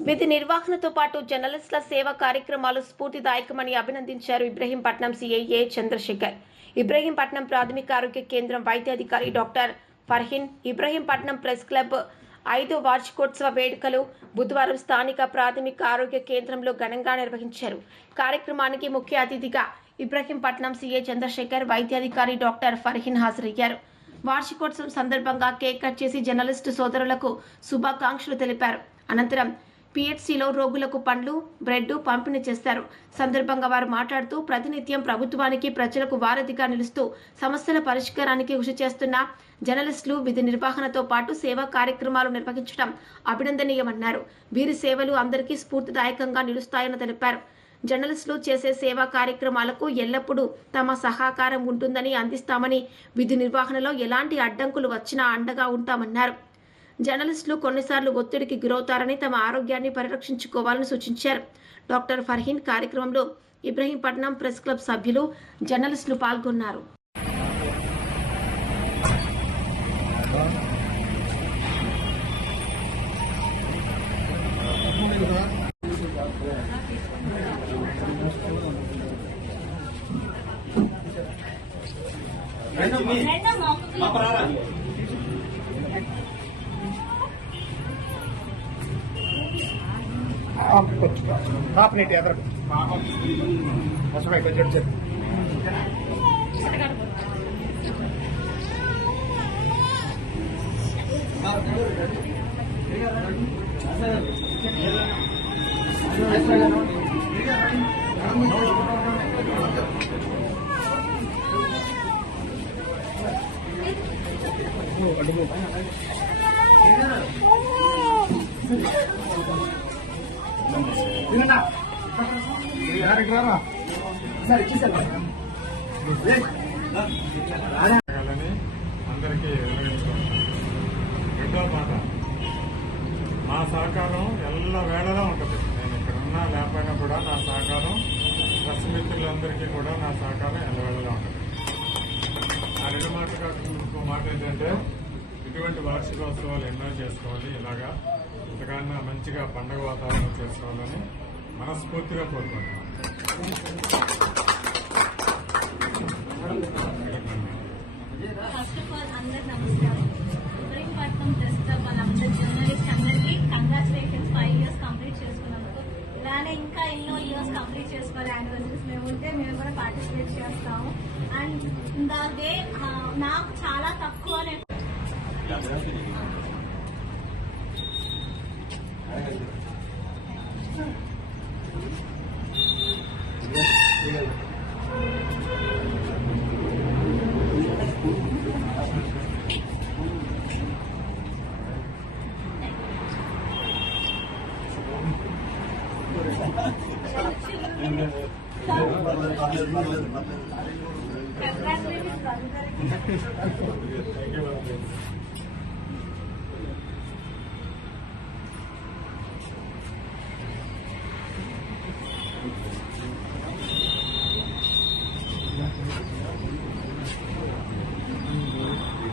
విధి నిర్వహణతో పాటు జర్నలిస్టుల సేవ కార్యక్రమాలు స్ఫూర్తిదాయకమని అభినందించారు ఇబ్రహీంపట్నం సిఐఏ చంద్రశేఖర్. ఇబ్రహీంపట్నం ప్రాథమిక ఆరోగ్య కేంద్రం వైద్యాధికారి doctor Farhin Ibrahimpatnam press club ఐదో వార్షికోత్సవ వేడుకలు బుధవారం స్థానిక ప్రాథమిక ఆరోగ్య కేంద్రంలో ఘనంగా నిర్వహించారు. కార్యక్రమానికి ముఖ్య అతిథిగా ఇబ్రహీంపట్నం సీఏ చంద్రశేఖర్ వైద్యాధికారి డాక్టర్ ఫర్హిన్ హాజరయ్యారు. వార్షికోత్సవం సందర్భంగా కేక్ కట్ చేసి జర్నలిస్టు సోదరులకు శుభాకాంక్షలు తెలిపారు. అనంతరం పిహెచ్సిలో రోగులకు పండ్లు బ్రెడ్ పంపిణీ చేస్తారు. సందర్భంగా వారు మాట్లాడుతూ ప్రతినిత్యం ప్రభుత్వానికి ప్రజలకు వారధిగా నిలుస్తూ సమస్యల పరిష్కారానికి కృషి చేస్తున్న జర్నలిస్టులు విధి నిర్వహణతో పాటు సేవా కార్యక్రమాలు నిర్వహించడం అభినందనీయమన్నారు. వీరి సేవలు అందరికీ స్ఫూర్తిదాయకంగా నిలుస్తాయని తెలిపారు. జర్నలిస్టులు చేసే సేవా కార్యక్రమాలకు ఎల్లప్పుడూ తమ సహకారం ఉంటుందని అందిస్తామని విధి నిర్వహణలో ఎలాంటి అడ్డంకులు వచ్చినా అండగా ఉంటామన్నారు. జర్నలిస్టులు కొన్నిసార్లు ఒత్తిడికి గురవుతారని తమ ఆరోగ్యాన్ని పరిరక్షించుకోవాలని సూచించారు. డాక్టర్ ఫర్హీన్ కార్యక్రమంలో ఇబ్రహీంపట్నం ప్రెస్ క్లబ్ సభ్యులు జర్నలిస్టులు పాల్గొన్నారు. హాఫ్ నీట్ ఎదరకు వస్తున్నాయి కొంచెం చెప్పి అడుగు అందరికీ రెండో మాట మా సహకారం ఎల్ల వేళలా ఉంటుంది నేను ఇక్కడ ఉన్నా లేకపోయినా కూడా నా సహకారం ప్రెస్ మిత్రులందరికీ కూడా నా సహకారం ఎల్లవేళలా ఉంటుంది ఆ రెండు మాటలు కాకుండా మాట ఏంటంటే ఇటువంటి వార్షికోత్సవాలు ఎన్నో చేసుకోవాలి ఇలాగా ఇంతకన్నా మంచిగా పండగ వాతావరణం చేసుకోవాలని మనస్ఫూర్తిగా కోరుకుంటున్నాను. ఫస్ట్ ఆఫ్ ఆల్ అందరు నమస్కారం. ఇబ్రహీంపట్నం ప్రెస్ క్లబ్ వాళ్ళందరి జర్నలిస్ట్ అందరికీ కంగ్రాచులేషన్స్ ఫైవ్ ఇయర్స్ కంప్లీట్ చేసుకున్నందుకు. ఇలానే ఇంకా ఎన్నో ఇయర్స్ కంప్లీట్ చేసుకోవాలి యానివర్సరీస్ మేము ఉంటే మేము కూడా పార్టిసిపేట్ చేస్తాము. అండ్ ద వే నాకు చాలా తక్కువ కంగ్రాచులేషన్స్ అందరికీ